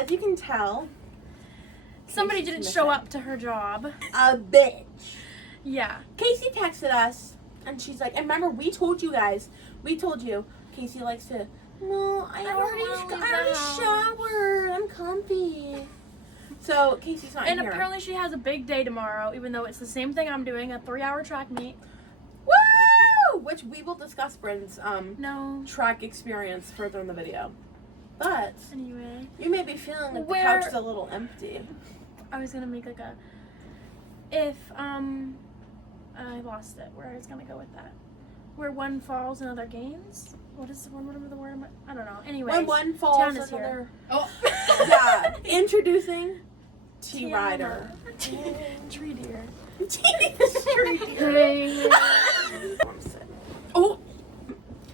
as you can tell, Somebody didn't show up to her job. a bitch. Yeah. Casey texted us, and she's like, and remember, we told you, Casey likes to, no, I already showered, I'm comfy. So, Casey's not And here. apparently she has a big day tomorrow, even though it's the same thing I'm doing, a 3-hour track meet. Woo! Which we will discuss Bryn's No. track experience further in the video. But, Anyway. you may be feeling like the Where- couch is a little empty. I was gonna make like a, if, I lost it, where I was gonna go with that. Where one falls, another gains? Whatever the word, I don't know. Anyway. When one falls, Tiana's another... here. Oh. Yeah, introducing T-Rider. Tree deer. Tree deer. Hey. Oh,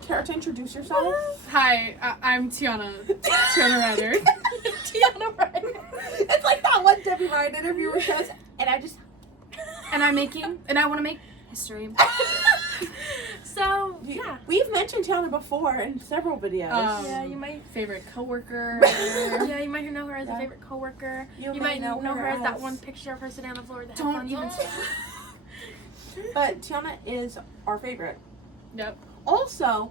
care to introduce yourself? Hi, I'm Tiana. Tiana Ryder. Tiana Ryder. It's like that one Debbie Ryan interview where she goes, and And I want to make history. So, yeah. We've mentioned Tiana before in several videos. Yeah, you might. Favorite coworker. Yeah, you might know her as a favorite coworker. You You might might know her as that as- one picture of her sitting on the floor with the Don't headphones even on. say But Tiana is our favorite. Yep. Also,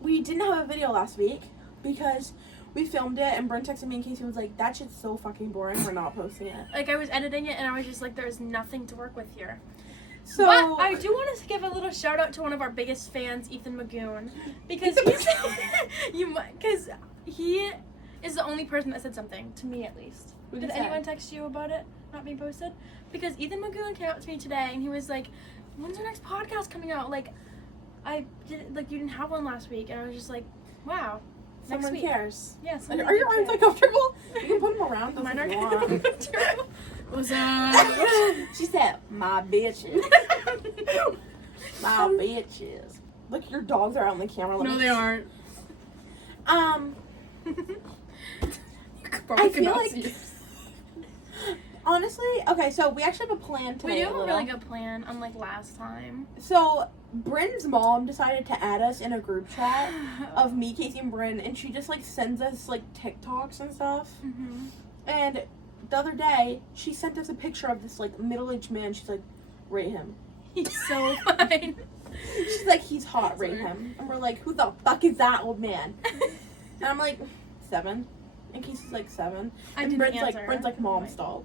we didn't have a video last week because we filmed it and Bryn texted me and Casey was like, that shit's so fucking boring, we're not posting it. Like, I was editing it and I was just like, there's nothing to work with here. So, But I do want to give a little shout out to one of our biggest fans, Ethan Magoon, because because he is the only person that said something to me, at least. What Did did he say? anyone text you about it not being posted? Because Ethan Magoon came up to me today and he was like, "When's our next podcast coming out?" Like, you didn't have one last week, and I was just like, "Wow." Next someone week. cares. Yeah, Like, somebody are your did arms care. uncomfortable? You can put them around us Mine if are you kind of want. uncomfortable. What's up? She said, my bitches. My bitches. Look, your dogs are out on the camera. Let No, me- they aren't. I feel like- Honestly, okay, so we actually have a plan today. We do have a little. really good plan, unlike last time. So, Bryn's mom decided to add us in a group chat of me, Casey, and Bryn, and she just, like, sends us, like, TikToks and stuff. Mm-hmm. And the other day, she sent us a picture of this, like, middle-aged man. She's like, rate him. He's so fine. She's like, he's hot, rate him. And we're like, who the fuck is that old man? And I'm like, 7. And Casey's like, 7. I And didn't Bryn's answer. like, mom Like- stall.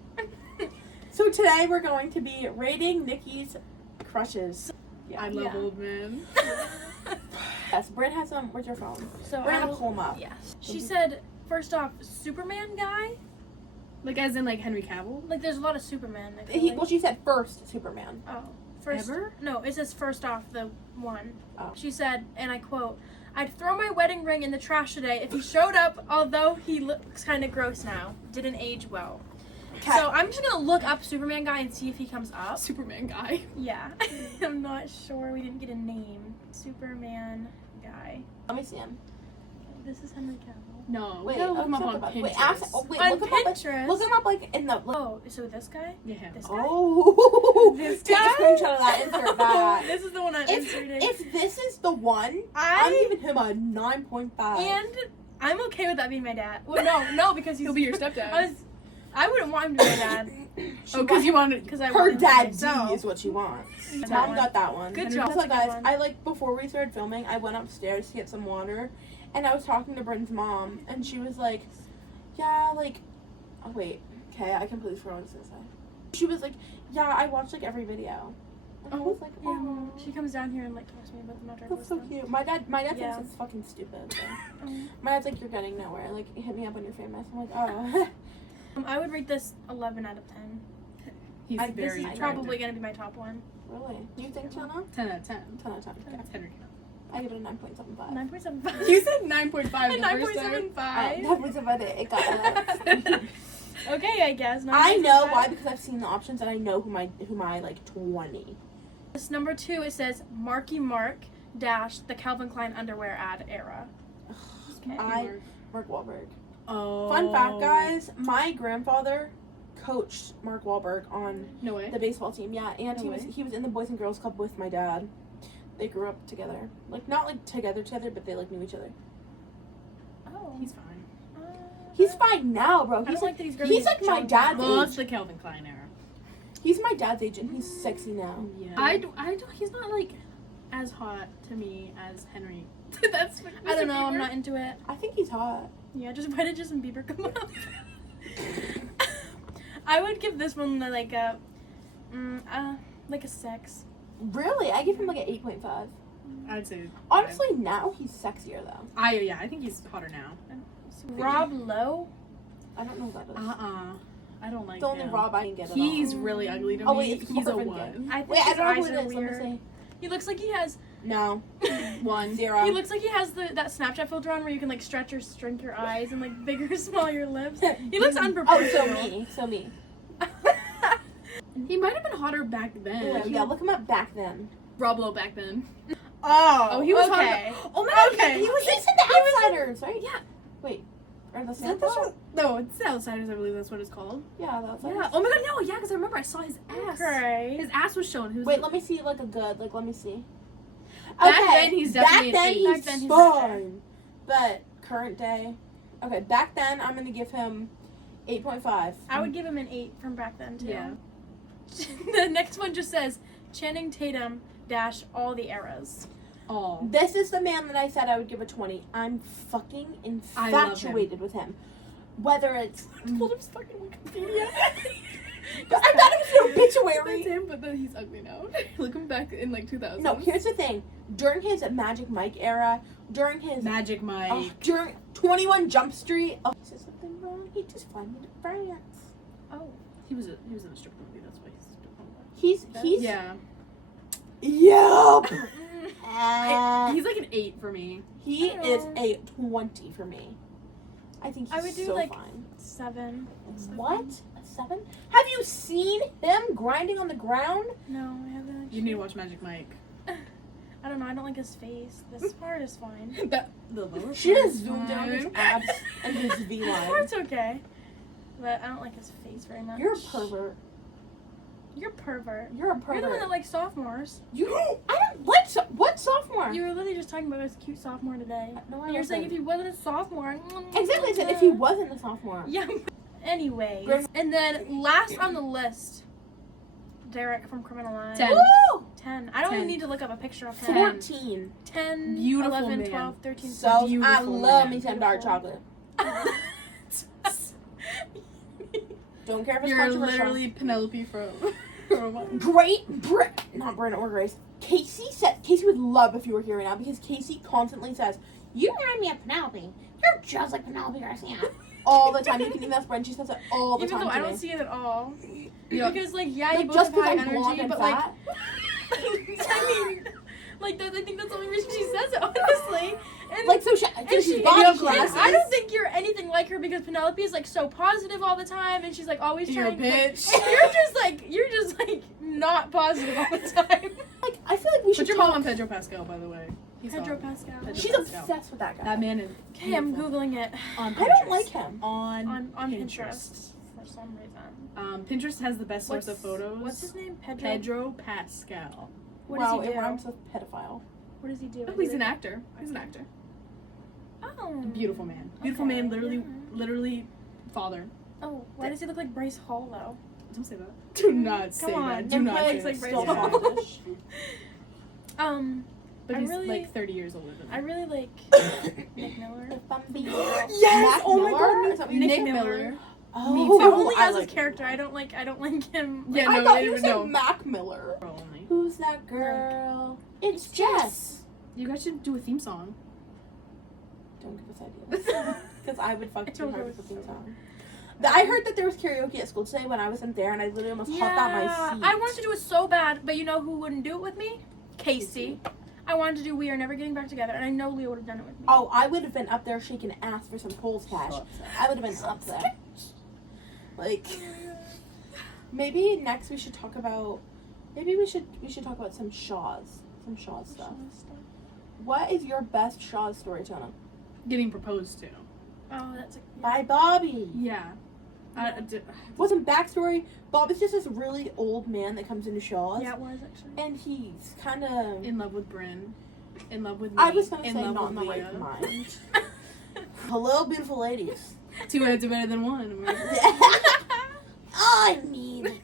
So today we're going to be rating Nikki's crushes. I love Yeah. old men. Yes, Bryn has them. Where's your phone? So We're I gonna will- pull them up. Yeah. She said, first off, Superman guy. Like, as in, like, Henry Cavill? Like, there's a lot of Superman. I feel like. Well, she said first Superman. Oh, first. Ever? No, it says first off the one. Oh. She said, and I quote, "I'd throw my wedding ring in the trash today if he showed up, although he looks kind of gross now. Didn't age well." Okay. So I'm just gonna look up Superman guy and see if he comes up. Superman guy. Yeah. I'm not sure. We didn't get a name. Superman guy. Let me see him. This is Henry Cavill. No. Wait, Look him up talk on about- Pinterest. Wait, ask, wait, On look him up. Pinterest? Look him up like in the. Look. Oh, so this guy? Yeah. This guy? Oh, This take guy? a screenshot of that. Insert that. This is the one I'm inserting. If this is the one, I'm I giving him a 9.5. and I'm okay with that being my dad. Well, no, because he's He'll be your stepdad. I wouldn't want him to be my dad Oh, because you wanted... because I Her want him to be dad myself. D is what she wants. That Mom one. got that one. Good And job. Also, That's a good guys, one. I like before we started filming, I went upstairs to get some water, and I was talking to Bryn's mom, and she was like, "Yeah, like, oh wait, okay, I completely forgot what I was gonna say." She was like, "Yeah, I watch like every video." And I was like, Yeah, "Oh, she comes down here and like talks to me about the Metro. that's so cute." My dad Yeah. thinks it's fucking stupid. So. Um, My dad's like, "You're getting nowhere. Like, hit me up when you're famous." I'm like, "Oh." I would rate this 11 out of 10. He's This very... is probably gonna be my top one. Really? You think, Tiana? 10 out of 10. 10 out of 10. Okay. That's Henry Cavill. I give it a 9.75. 9.75. You said 9.5 the first time. 9.75. That was about it. It got it. Okay, I guess. I know 9.75. why, because I've seen the options and I know who my like 20. This number 2, it says Marky Mark dash the Calvin Klein underwear ad era. Okay. Mark Wahlberg. Oh. Fun fact, guys, my grandfather coached Mark Wahlberg on No way. the baseball team. Yeah, and No way. he was in the Boys and Girls Club with my dad. They grew up together. Like, not like together, but they like knew each other. Oh. He's fine. He's fine now, bro. I don't He's like that he's growing he's his like my childhood. dad's Well, age. it's the Calvin Klein era. He's my dad's age, and he's sexy now. Yeah. I don't. He's not like as hot to me as Henry. That's. I don't know. Bieber. I'm not into it. I think he's hot. Yeah, just why did Justin Bieber come up? I would give this one like a 6. Really? I give him like an 8.5. I'd say. Honestly, now he's sexier though. I think he's hotter now. Rob Lowe. I don't know who that is. I don't like The only him. Rob I can get. He's really ugly to me. Oh, wait, it's he's a Marvin one. I think Wait, I his don't know eyes who it are is. Let me weird. see. He looks like he has. No. One. 0. He looks like he has that Snapchat filter on where you can like stretch or shrink your eyes and like bigger, smaller your lips. He looks Oh, unproportional. so me. He might have been hotter back then. Yeah, look him up back then. Rob Lowe back then. Oh, he was okay. hotter. Oh my god. Okay. He's in the Outsiders, right? Yeah. Wait. Or the Is that the Sandlot? show? No, it's the Outsiders. I believe that's what it's called. Yeah, that's Yeah. Oh my god, no. Yeah, because I remember I saw his ass. Okay. His ass was shown. He was Wait, let me see like a good. Like, let me see. Back then, he's definitely back then an 8. he's Back then, he's fine. But current day. Okay, back then I'm gonna give him 8.5. I would give him an 8 from back then too. Yeah. The next one just says Channing Tatum - all the eras. Oh. This is the man that I said I would give a 20. I'm fucking I love him. infatuated with him. Whether it's Pulled up his fucking Wikipedia. I thought it was an That's obituary. him, but then he's ugly now. Look him back in like 2000. No, here's the thing. During his Magic Mike era, during his Magic Mike. during 21 Jump Street, he said something wrong. He just flew me to France. Oh. He was in a strip movie. That's why he's strip He's Yeah. Yup. He's like an 8 for me. He I don't is know. a 20 for me. I think he's I would do, so like, fine. 7. What? A 7? Have you seen him grinding on the ground? No, I haven't. You need to watch Magic Mike. I don't know. I don't like his face. This part is fine. The lower She part just is zoomed in on his fine. abs and his This V-line. part's okay, but I don't like his face very much. You're a pervert. You're a pervert. You're a pervert. You're the one that likes sophomores. I don't like what sophomore? You were literally just talking about his cute sophomore today. No, I And you're saying if wasn't. he wasn't a sophomore. Exactly. I said if he wasn't a sophomore. Yeah. Anyways. Grim- And then last on the list, Derek from Criminal Minds. 10. Woo! 10. I don't 10. even need to look up a picture of him. 14. 10, Beautiful 11, man. 12, 13, So I Beautiful love man. me some dark chocolate. Don't care if it's You're controversial. literally Penelope from. Not Brenda or Grace. Casey would love if you were here right now because Casey constantly says, "You remind me of Penelope. You're just like Penelope Garcia." All the time. You can even ask Brenda. She says it all the Even time. though to I don't me. see it at all. Yeah. Because, like, yeah, you Like, both just have high because I'm blonde energy, and but, like, fat. I mean, like, I think that's the only reason she says it, honestly. And, Like so, she's she, body and glasses. I don't think you're anything like her because Penelope is like so positive all the time, and she's like always You're a trying. bitch. And you're just like not positive all the time. Like I feel like we should Put your talk. mom on Pedro Pascal, by the way. He's Pedro hot. Pascal. Pedro She's Pascal. obsessed with that guy. That man is. Okay, I'm beautiful. googling it On I don't Pinterest. like him. On Pinterest for some reason. Pinterest has the best source of photos. What's his name? Pedro Pascal. What wow, does he it do? rhymes with pedophile. What does he do? Oh, he's an actor. He's an actor. Oh. Beautiful man. Beautiful Okay, man. Literally, yeah. literally, father. Oh, why does he look like Bryce Hall though? Don't say that. Do not say on. that. Do Them not say legs that. like Still Bryce Hall. childish. But I he's really- like 30 years older than me. I really like Nick Miller. If I'm being Yes! Mac Oh my Miller? God! Is that what you Nick said? Miller. Oh, Me too. But only I as like his character. I don't like him. Yeah, I no, thought they you would said know. Mac Miller. Only. Who's that girl? It's Jess. You guys should do a theme song. Don't give us ideas. Because I would fuck I too don't hard know with the what theme to song. I heard that there was karaoke at school today when I wasn't there, and I literally almost hopped out my seat. I wanted to do it so bad, but you know who wouldn't do it with me? Casey. I wanted to do We Are Never Getting Back Together, and I know Leah would have done it with me. Oh, I would have been up there shaking ass for some Kohl's cash. I would have been up there. Like, maybe next we should talk about. Maybe we should talk about some Shaw's stuff. What is your best Shaw's story, Tona? Getting proposed to. Oh, that's a. By Bobby. Yeah. What's some backstory? Bob is just this really old man that comes into Shaw's. Yeah, it was actually. And he's kind of. In love with Bryn. In love with me. I was gonna in say love not in with the Leah. right mind. Hello, beautiful ladies. Two heads are better than one. I need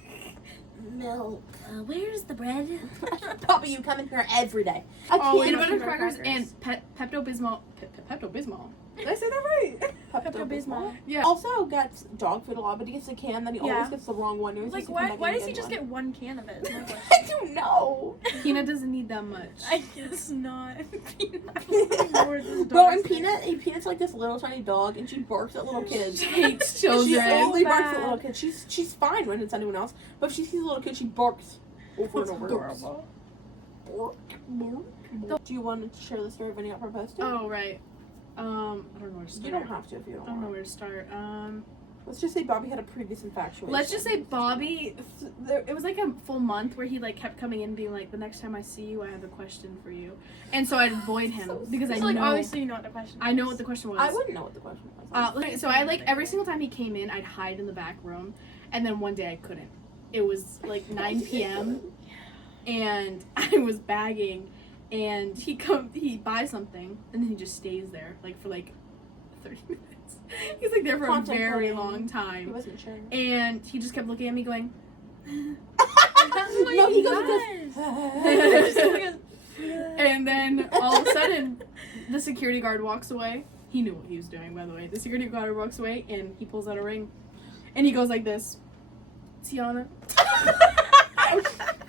milk. Where's the bread? Papa, you come in here every day. I Oh, Peanut can't. butter crackers and Pepto-Bismol. Pepto-Bismol. Did I say that right? Pepto-Bismol. Yeah. Also gets dog food a lot, but he gets a can, then he Yeah. always gets the wrong one. He always Like, has to come why back does and he just one. get one can of it? Is my question. I don't know. Peanut doesn't need that much. I guess not. Bro, and Peanut's like this little tiny dog, and she barks at little kids. She hates She children. only barks bad. at little kids. She's fine when it's anyone else, but if she sees a little kid, she barks over and over. Adorable. Do you want to share the story of when you got proposed to? Oh, right. I don't know where to start. You don't have to if you I don't don't know want. where to start. Let's just say Bobby had a previous infatuation. Let's just say Bobby, it was like a full month where he like kept coming in being like, the next time I see you, I have a question for you. And so I'd avoid him because I It's like, know, obviously you know what the question I know what the question was. I wouldn't know what the question was. So I like every single time he came in, I'd hide in the back room, and then one day I couldn't. It was like 9 p.m. and I was bagging, and he buys something, and then he just stays there like for like 30 minutes. He's like there for a very long He time, wasn't sure. and he just kept looking at me going, That's what No, he goes does. and then all of a sudden, the security guard walks away. He knew what he was doing, by the way. The security guard walks away, and he pulls out a ring, and he goes like this, Tiana.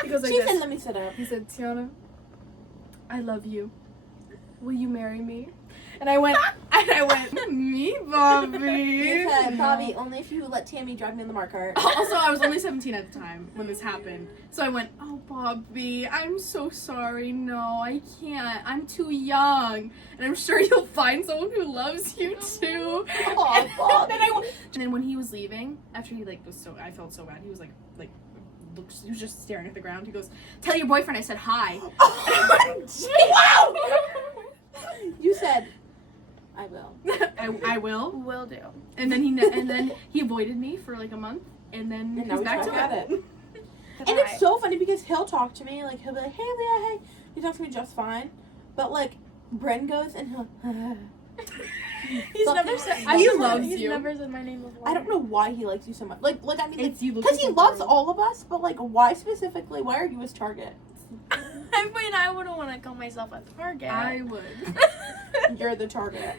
He goes like She this. said, "Let me sit up." He said, Tiana, I love you. Will you marry me? And I went, me, Bobby. You said, "Bobby, only if you let Tammy drive me in the Mark cart." Also, I was only 17 at the time when this happened. So I went, oh, Bobby, I'm so sorry. No, I can't. I'm too young. And I'm sure you'll find someone who loves you too. Aw, Bobby. And then when he was leaving, after he like was so, I felt so bad. He was like, he was just staring at the ground. He goes, tell your boyfriend I said hi. Wow! You said, "I will." I will. Will do. And then he avoided me for like a month, and then And now he's back back to at it. it. And it's so funny because he'll talk to me, like, he'll be like, "Hey, Leah, hey." He talks to me just fine. But, like, Bren goes and he'll, He's never said. He loves He's you. never said my name before. I don't know why he likes you so much. Like I mean, It's you look because he like loves girl. all of us, but, like, why specifically? Why are you his target? I mean, I wouldn't want to call myself a target. I would. You're the target.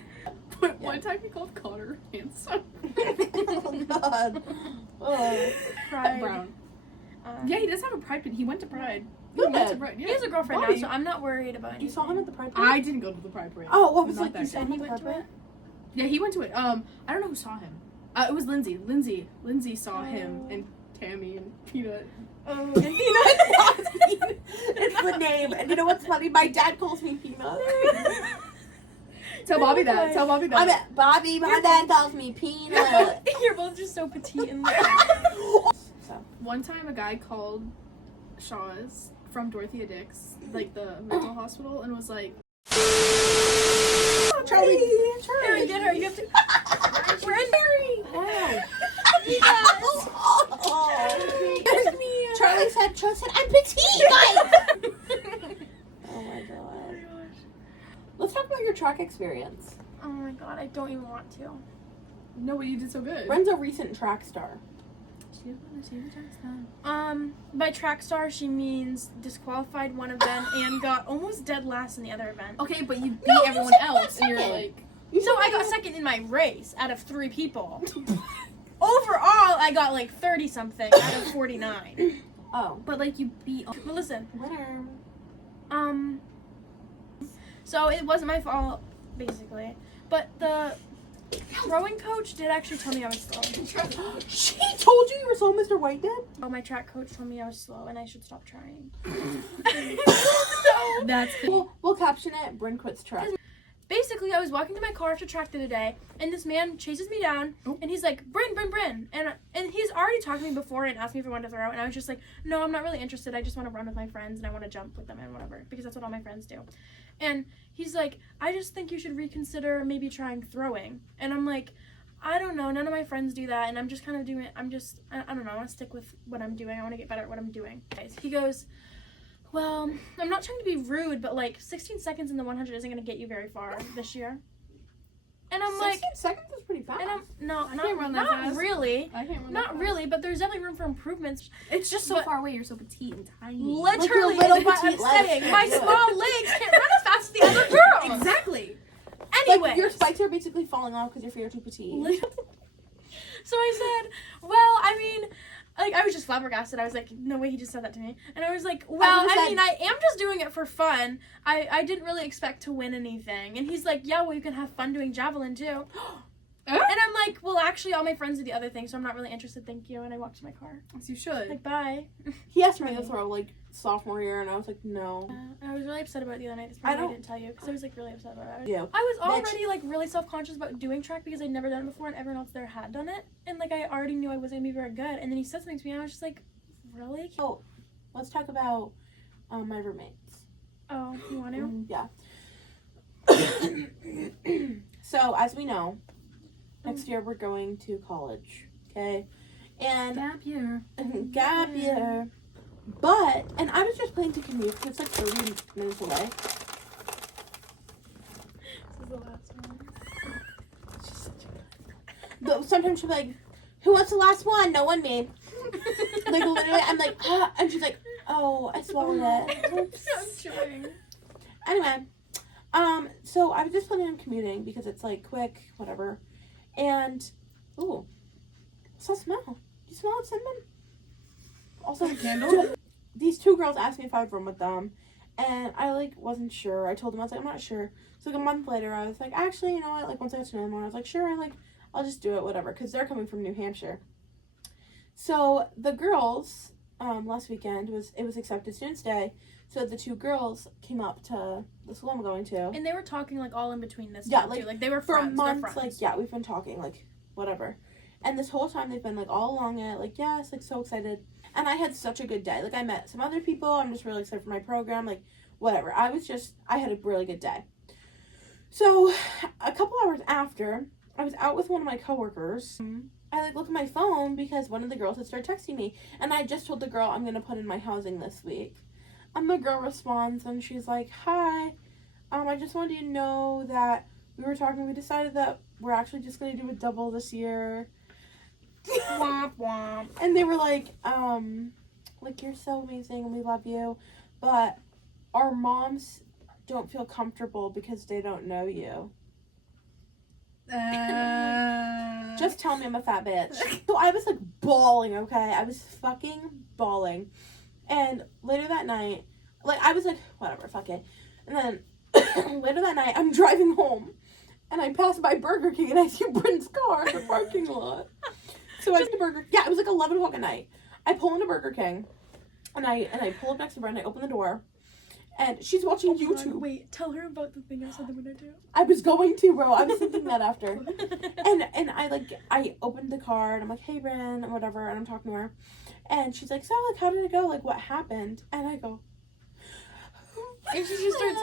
But one time he called Connor handsome. Oh, God. Oh. Pride. Brown. Yeah, Yeah, he does have a pride pin. He went to Pride. He Good. went to Pride. he Yeah. has a girlfriend Bobby. now, so I'm not worried about anything. You saw him at the Pride Parade? I didn't go to the Pride Parade. Oh, what was Not like that you guy. said And he he went went to to it? it. Yeah, he went to it. I don't know who saw him. It was Lindsay. Lindsay saw him and Tammy and Peanut. Oh, and Peanut. It's the name. And you know what's funny? My dad calls me Peanut. Tell Bobby that. Tell Bobby that. I'm at Bobby. My dad calls me Peanut. You're both just so petite and So, One time a guy called Shaw's from Dorothea Dix, like the mental hospital, and was like, Charlie. Harry, get her. You have to. We're in Harry. Oh. You guys. Oh. Charlie said, "I'm petite, guys." Oh my god. Let's talk about your track experience. Oh my god, I don't even want to. no, but you did so good. Bren's a recent track star. By track star, she means disqualified one event and got almost dead last in the other event. Okay, but you beat No, you everyone said you got else, and you're second. like, You So said I got second in my race out of 3 people. Overall, I got like 30 something out of 49. Oh. but like you beat. But listen, Winner. so it wasn't my fault, basically. But the rowing coach did actually tell me I was slow. She told you were slow, Mr. White did? Oh, my track coach told me I was slow and I should stop trying. That's We'll caption it, Bren quits track. Basically, I was walking to my car after track the other day, and this man chases me down, and he's like, Bryn, and he's already talked to me before and asked me if I wanted to throw, and I was just like, no, I'm not really interested, I just want to run with my friends, and I want to jump with them and whatever, because that's what all my friends do. And he's like, I just think you should reconsider maybe trying throwing, and I'm like, I don't know, none of my friends do that, and I'm just kind of doing it, I don't know, I want to stick with what I'm doing, I want to get better at what I'm doing. He goes, well, I'm not trying to be rude, but like 16 seconds in the 100 isn't going to get you very far this year. And I'm like, 16 seconds is pretty fast. and I'm no, I can't run that not fast. really, I can't remember. not really, but there's definitely room for improvements. It's just so But- far away. You're so petite and tiny. Literally, little is what I'm petite legs saying. can't My do it. small legs can't run as fast as the other girls. Exactly. Anyway, Like, your spikes are basically falling off because your feet are too petite. So I said, well, I mean, like, I was just flabbergasted. I was like, no way he just said that to me. And I was like, well, would've I said- mean, I am just doing it for fun. I didn't really expect to win anything. And he's like, yeah, well, you can have fun doing javelin, too. And I'm like, well, actually, all my friends do the other thing, so I'm not really interested, thank you. And I walked to my car. As you should. Like, bye. He asked me to throw, like, sophomore year, and I was like, no. I was really upset about it the other night. That's probably why I don't- didn't tell you, because I was, like, really upset about it. Yeah. I was Bitch. already, like, really self-conscious about doing track because I'd never done it before and everyone else there had done it. And, like, I already knew I wasn't going to be very good. And then he said something to me and I was just like, really? Oh, let's talk about my roommates. Oh, you want to? Yeah. So, as we know, next year we're going to college, okay? And Gap year. gap year. But, and I was just planning to commute because it's like 30 minutes away. This is the last one. But sometimes she'll be like, who wants the last one? No one, me. Like, literally, I'm like, ah, and she's like, oh, I swallowed it. Oops. I'm chewing. Anyway, so I was just planning on commuting because it's like quick, whatever. And, ooh, what's that smell? Do you smell it, cinnamon? Also, Candle? these two girls asked me if I would room with them, and I like wasn't sure. I told them I was like, I'm not sure. So like a month later, I was like, actually, you know what? Like once I got to know them more, I was like, sure, I'll just do it, whatever, because they're coming from New Hampshire. So the girls, last weekend it was Accepted Students Day, so the two girls came up to the school I'm going to. And they were talking like all in between this Yeah, time, like, too. Like they were For friends. months, They're friends. like, yeah, we've been talking, like, whatever. And this whole time they've been, like, all along it, like, yes, like, so excited. And I had such a good day. Like, I met some other people. I'm just really excited for my program. Like, whatever. I had a really good day. So, a couple hours after, I was out with one of my coworkers. I, like, look at my phone because one of the girls had started texting me. And I just told the girl I'm going to put in my housing this week. And the girl responds, and she's like, hi. I just wanted you to know that we decided that we're actually just going to do a double this year. Womp womp. And they were like, you're so amazing and we love you, but our moms don't feel comfortable because they don't know you. Just tell me I'm a fat bitch. So I was like bawling, okay? I was fucking bawling. And later that night, like I was like, whatever, fuck it. And then later that night, I'm driving home and I pass by Burger King and I see Bryn's car in the parking lot. So I went to Burger King. Yeah, it was like 11 o'clock at night. I pull into Burger King and I pull up next to Bryn. I open the door and she's watching YouTube. Wait, tell her about the thing outside the window too. I was going to, bro. I was thinking that after. And I opened the car and I'm like, hey, Bryn, and whatever. And I'm talking to her. And she's like, so, like, how did it go? Like, what happened? And I go. And she just starts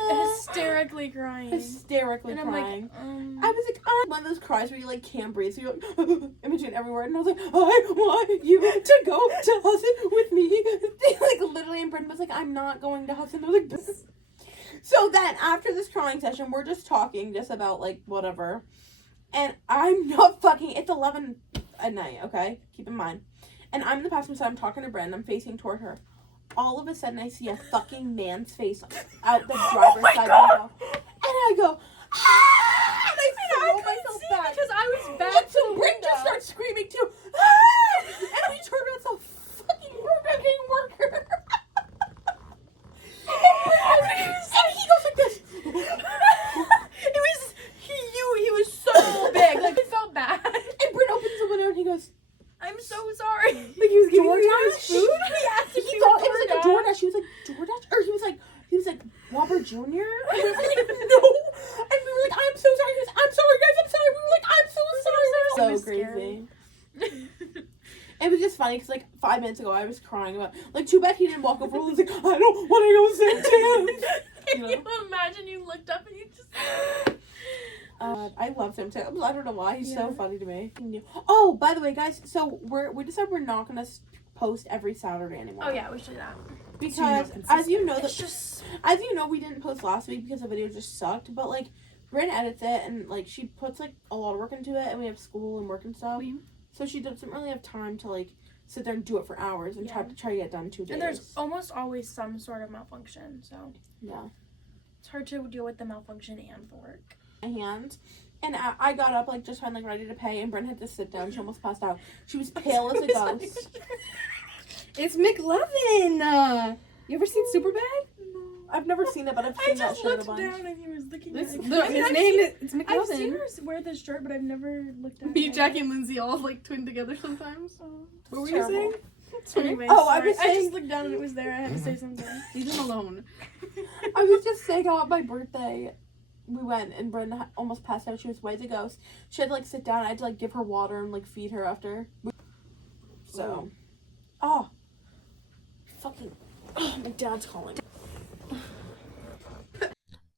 hysterically crying. Hysterically And I'm crying. like, I was like, one of those cries where you like can't breathe, so you're like in between every word, and I was like, I want you to go to Hudson with me. Like literally, and Brendan was like, I'm not going to Hudson. I was like, so then after this crying session, we're just talking just about like whatever, and I'm not fucking. It's 11 at night, okay? Keep in mind, and I'm in the passenger side. I'm talking to Brendan. I'm facing toward her. All of a sudden, I see a fucking man's face out the driver's side window, and I go. Ah! And I throw myself back. because I was back And to so the Bryn window. just starts screaming too. Ah! And we turned around, it's a fucking Burger King worker. And he goes like this. He was so big. Like, I felt bad. And Bryn opens the window and he goes, I'm so sorry. like he was giving me DoorDash? his food. He thought it was like a DoorDash. He was like, DoorDash? Or he was like, Whopper Jr.? And we were like, no. And we were like, I'm so sorry. He was, I'm sorry, guys, I'm sorry. We were like, I'm so sorry. It So was crazy. It was just funny because like 5 minutes ago I was crying about like too bad he didn't walk over and was like, I don't want to go sit down. Can You you know? imagine you looked up and you just... I love Tim Tams. I don't know why. He's so Yeah. funny to me. Oh, by the way, guys, so we decided we're not gonna post every Saturday anymore. Oh yeah, we should do that. Because consistent. as you know, It's just... as you know, we didn't post last week because the video just sucked. But like, Bryn edits it, and like she puts like a lot of work into it, and we have school and work and stuff. So she doesn't really have time to like sit there and do it for hours and try to get done 2 days. And there's almost always some sort of malfunction, so yeah, it's hard to deal with the malfunction and the work. My hands. And I got up like just fine, like ready to pay, and Bryn had to sit down. She almost passed out. She was pale as a ghost. It's McLovin. You ever seen Superbad? I've never seen it, but I've seen that shirt a bunch. down and he was looking at His it. name is McLovin. I've seen her wear this shirt, but I've never looked at it. Me, Jackie, and Lindsay all like twin together sometimes. What were you saying? Anyway, Oh, I sorry. was saying- just looked down and it was there. I had to say something. Leave him alone. I was just saying how at my birthday, we went and Bryn almost passed out. She was white as a ghost. She had to like sit down. I had to like give her water and like feed her after. So, my dad's calling.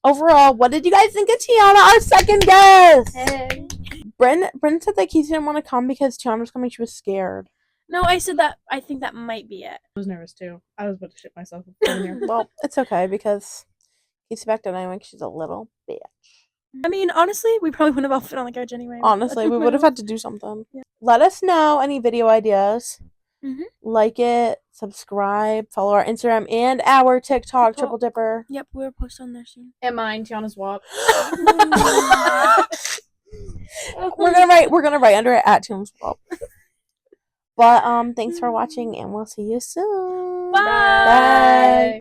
Overall, what did you guys think of Tiana, our second guest? Hey. Bryn said that Keith didn't want to come because Tiana was coming. She was scared. No, I said that. I think that might be it. I was nervous too. I was about to shit myself in here. Well, it's okay because Keith's back down anyway. 'Cause she's a little bitch. I mean, honestly, we probably wouldn't have all fit on the couch anyway. Honestly, we would have had to do something. Yeah. Let us know any video ideas. Mhm. Like it, subscribe, follow our Instagram and our TikTok, Oh. Triple Dipper. Yep, we'll post on there soon. And mine, Tiana's WAP. We're gonna write under it at Tombs Pop. But thanks for watching, and we'll see you soon. Bye. Bye.